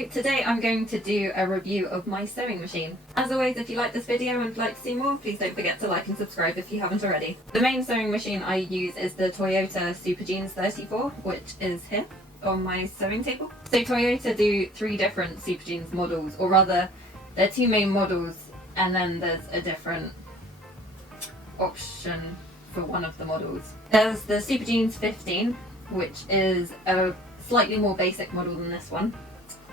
So today I'm going to do a review of my sewing machine. As always, if you like this video and would like to see more, please don't forget to like and subscribe if you haven't already. The main sewing machine I use is the Toyota J17, which is here on my sewing table. So Toyota do 3 different J17 models, or rather, there are 2 main models and then there's a different option for one of the models. There's the J17, which is a slightly more basic model than this one.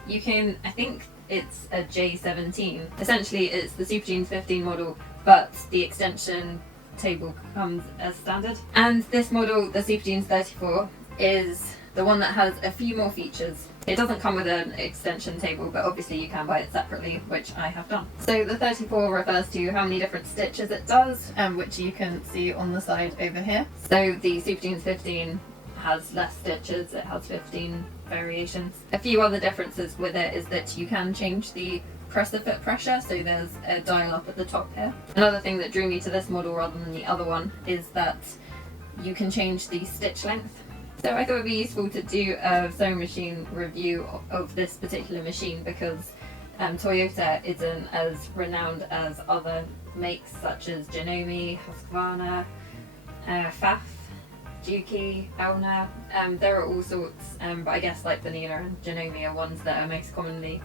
I think it's a J17. Essentially it's the J17 model, but the extension table comes as standard. And this model, the J34, is the one that has a few more features. It doesn't come with an extension table, but obviously you can buy it separately, which I have done. So the 34 refers to how many different stitches it does, which you can see on the side over here. So the J15 has less stitches, it has 15 variations. A few other differences with it is that you can change the presser foot pressure, so there's a dial up at the top here. Another thing that drew me to this model rather than the other one is that you can change the stitch length. So I thought it would be useful to do a sewing machine review of this particular machine because Toyota isn't as renowned as other makes such as Janome, Husqvarna, Pfaff, Juki, Elna. There are all sorts, but I guess like Vanilla and Janome are ones that are most commonly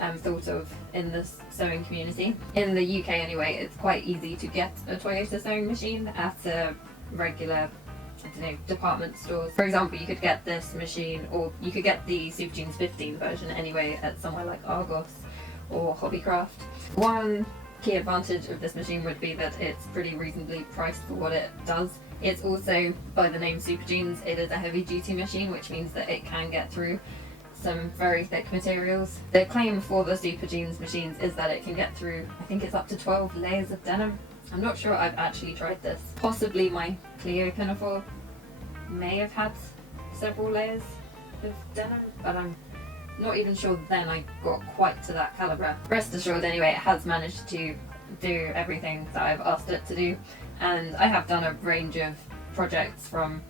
thought of in the sewing community. In the UK anyway, it's quite easy to get a Toyota sewing machine at a regular, department stores. For example, you could get this machine, or you could get the J15 version anyway at somewhere like Argos or Hobbycraft. One key advantage of this machine would be that it's pretty reasonably priced for what it does. It's also, by the name J17, it is a heavy duty machine, which means that it can get through some very thick materials. The claim for the J17 machines is that it can get through, I think it's up to 12 layers of denim. I'm not sure I've actually tried this. Possibly my Clio pinafore may have had several layers of denim, but I'm not even sure then I got quite to that calibre. Rest assured anyway, it has managed to do everything that I've asked it to do, and I have done a range of projects from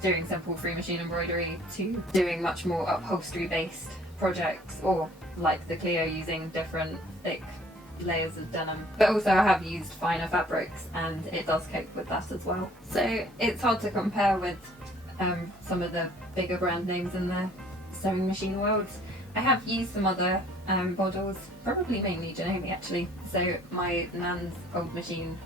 doing simple free machine embroidery to doing much more upholstery based projects, or like the Clio using different thick layers of denim. But also I have used finer fabrics and it does cope with that as well. So it's hard to compare with some of the bigger brand names in the sewing machine world. I have used some other models, probably mainly Janome actually. So my nan's old machine,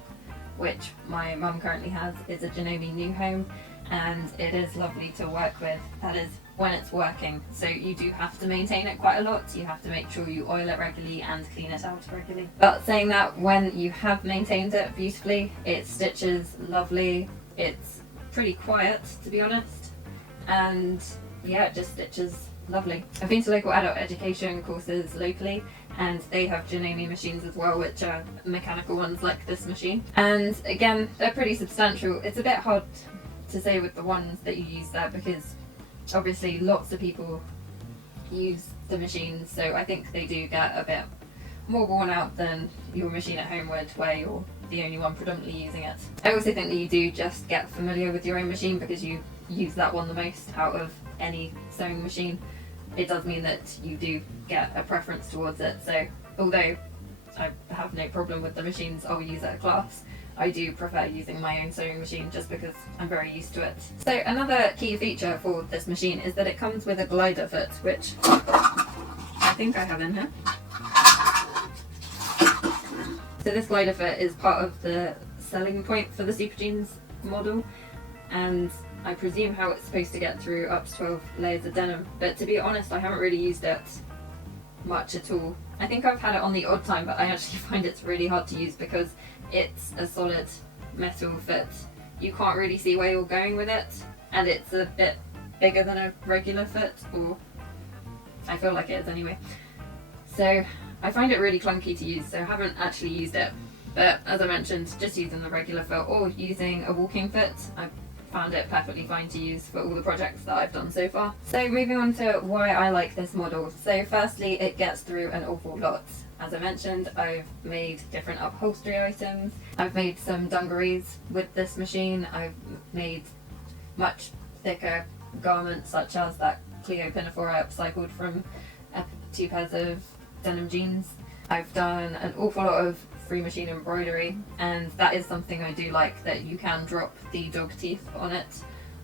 which my mum currently has, is a Janome New Home, and it is lovely to work with. That is when it's working. So you do have to maintain it quite a lot. You have to make sure you oil it regularly and clean it out regularly. But saying that, when you have maintained it beautifully, it stitches lovely. It's pretty quiet, to be honest, and yeah, it just stitches lovely. I've been to local adult education courses locally, and they have Janome machines as well, which are mechanical ones like this machine, and again they're pretty substantial. It's a bit hard to say with the ones that you use there because obviously lots of people use the machines, so I think they do get a bit more worn out than your machine at home would, where you're the only one predominantly using it. I also think that you do just get familiar with your own machine because you use that one the most out of any sewing machine. It does mean that you do get a preference towards it, so although I have no problem with the machines I'll use at a class, I do prefer using my own sewing machine just because I'm very used to it. So another key feature for this machine is that it comes with a glider foot, which I think I have in here. So this glider foot is part of the selling point for the J17 model, and I presume how it's supposed to get through up to 12 layers of denim, but to be honest I haven't really used it much at all. I think I've had it on the odd time, but I actually find it's really hard to use because it's a solid metal foot. You can't really see where you're going with it, and it's a bit bigger than a regular foot, or I feel like it is anyway. So I find it really clunky to use, so I haven't actually used it. But as I mentioned, just using the regular foot or using a walking foot, I found it perfectly fine to use for all the projects that I've done so far. So moving on to why I like this model. So firstly, it gets through an awful lot. As I mentioned, I've made different upholstery items. I've made some dungarees with this machine. I've made much thicker garments such as that Clio pinafore I upcycled from a 2 pairs of denim jeans. I've done an awful lot of free machine embroidery, and that is something I do like, that you can drop the dog teeth on it.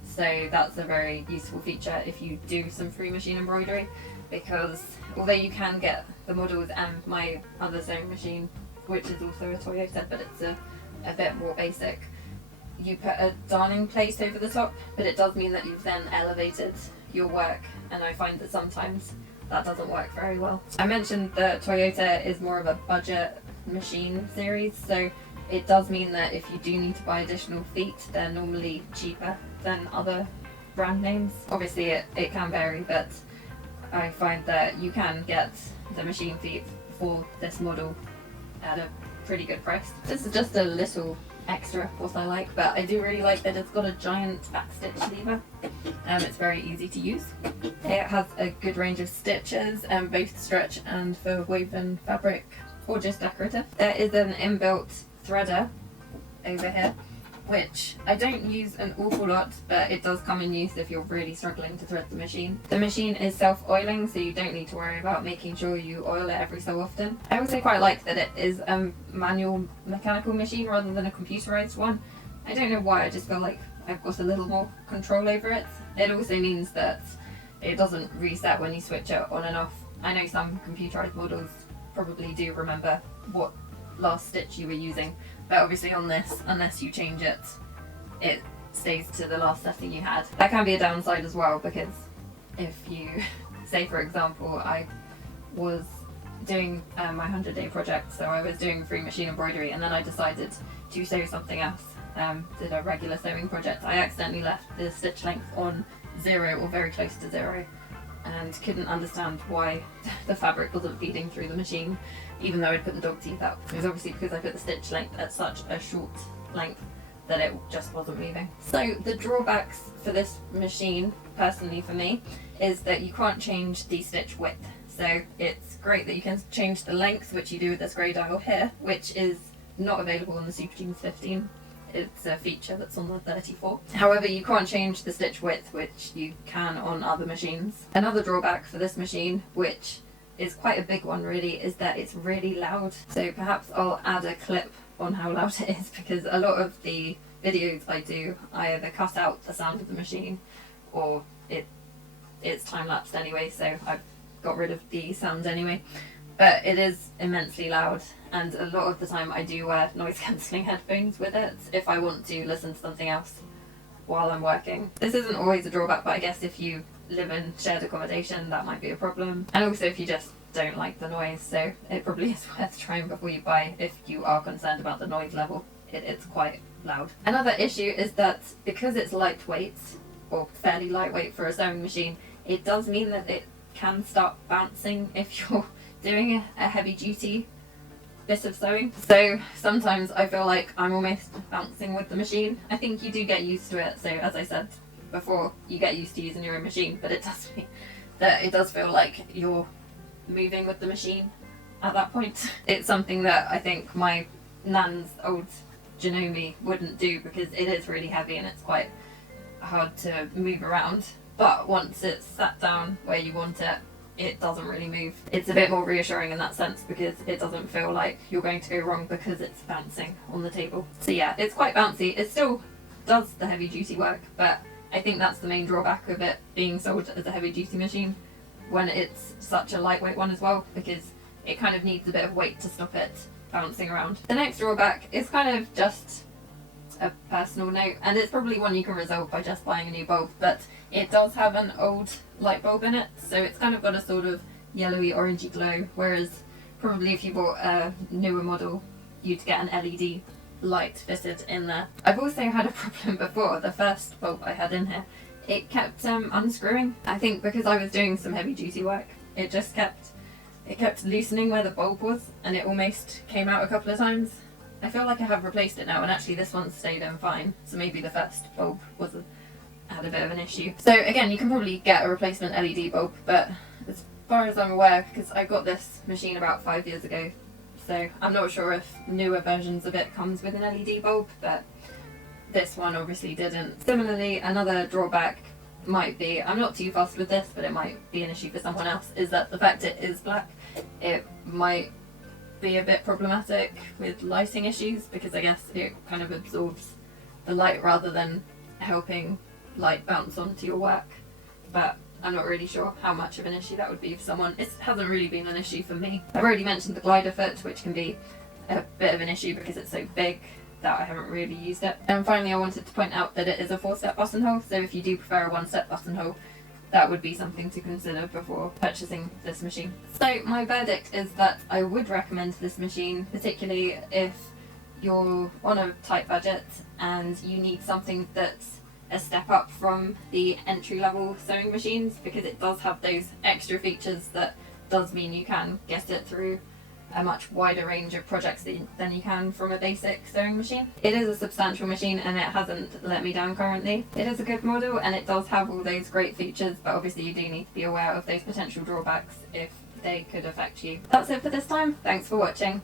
So that's a very useful feature if you do some free machine embroidery, because although you can get the models and my other sewing machine, which is also a Toyota, but it's a bit more basic, you put a darning plate over the top, but it does mean that you've then elevated your work, and I find that sometimes that doesn't work very well. I mentioned that Toyota is more of a budget machine series, so it does mean that if you do need to buy additional feet, they're normally cheaper than other brand names. Obviously it can vary, but I find that you can get the machine feet for this model at a pretty good price. This is just a little extra, of course I like, but I do really like that it's got a giant backstitch lever. It's very easy to use. It has a good range of stitches, both stretch and for woven fabric or just decorative. There is an inbuilt threader over here, which I don't use an awful lot, but it does come in use if you're really struggling to thread the machine. The machine is self-oiling, so you don't need to worry about making sure you oil it every so often. I also quite like that it is a manual mechanical machine rather than a computerized one. I don't know why, I just feel like I've got a little more control over it. It also means that it doesn't reset when you switch it on and off. I know some computerized models probably do remember what last stitch you were using, but obviously on this, unless you change it, it stays to the last setting you had. That can be a downside as well, because if you, say for example, I was doing my 100-day project, so I was doing free machine embroidery, and then I decided to sew something else, did a regular sewing project. I accidentally left the stitch length on 0 or very close to 0, and couldn't understand why the fabric wasn't feeding through the machine, even though I'd put the dog teeth up. It was obviously because I put the stitch length at such a short length that it just wasn't moving. So the drawbacks for this machine, personally for me, is that you can't change the stitch width. So it's great that you can change the length, which you do with this grey dial here, which is not available on the Super Jeans 15. It's a feature that's on the 34. However, you can't change the stitch width, which you can on other machines. Another drawback for this machine, which is quite a big one really, is that it's really loud. So perhaps I'll add a clip on how loud it is, because a lot of the videos I do, I either cut out the sound of the machine, or it's time-lapsed anyway, so I've got rid of the sound anyway. But it is immensely loud, and a lot of the time I do wear noise-cancelling headphones with it if I want to listen to something else while I'm working. This isn't always a drawback, but I guess if you live in shared accommodation, that might be a problem. And also if you just don't like the noise, so it probably is worth trying before you buy if you are concerned about the noise level. It's quite loud. Another issue is that because it's lightweight, or fairly lightweight for a sewing machine, it does mean that it can start bouncing if you're doing a heavy duty bit of sewing. So sometimes I feel like I'm almost bouncing with the machine. I think you do get used to it, so as I said before, you get used to using your own machine, but it does feel like you're moving with the machine at that point. It's something that I think my nan's old Janome wouldn't do, because it is really heavy and it's quite hard to move around. But once it's sat down where you want it, it doesn't really move. It's a bit more reassuring in that sense, because it doesn't feel like you're going to go wrong because it's bouncing on the table. So yeah, it's quite bouncy. It still does the heavy duty work, but I think that's the main drawback of it being sold as a heavy duty machine when it's such a lightweight one as well, because it kind of needs a bit of weight to stop it bouncing around. The next drawback is kind of just a personal note, and it's probably one you can resolve by just buying a new bulb, but it does have an old light bulb in it, so it's kind of got a sort of yellowy orangey glow, whereas probably if you bought a newer model you'd get an LED light fitted in there. I've also had a problem before. The first bulb I had in here, it kept unscrewing. I think because I was doing some heavy duty work, it kept loosening where the bulb was, and it almost came out a couple of times. I feel like I have replaced it now, and actually this one stayed in fine, so maybe the first bulb had a bit of an issue. So again, you can probably get a replacement LED bulb, but as far as I'm aware, because I got this machine about 5 years ago, so I'm not sure if newer versions of it comes with an LED bulb, but this one obviously didn't. Similarly, another drawback might be, I'm not too fussed with this, but it might be an issue for someone else, is that the fact it is black, it might be a bit problematic with lighting issues, because I guess it kind of absorbs the light rather than helping light bounce onto your work. But I'm not really sure how much of an issue that would be for someone. It hasn't really been an issue for me. I've already mentioned the glider foot, which can be a bit of an issue because it's so big that I haven't really used it. And finally, I wanted to point out that it is a 4-step buttonhole, so if you do prefer a 1-step buttonhole, that would be something to consider before purchasing this machine. So my verdict is that I would recommend this machine, particularly if you're on a tight budget and you need something that's a step up from the entry-level sewing machines, because it does have those extra features that does mean you can get it through a much wider range of projects than you can from a basic sewing machine. It is a substantial machine and it hasn't let me down currently. It is a good model and it does have all those great features, but obviously you do need to be aware of those potential drawbacks if they could affect you. That's it for this time. Thanks for watching.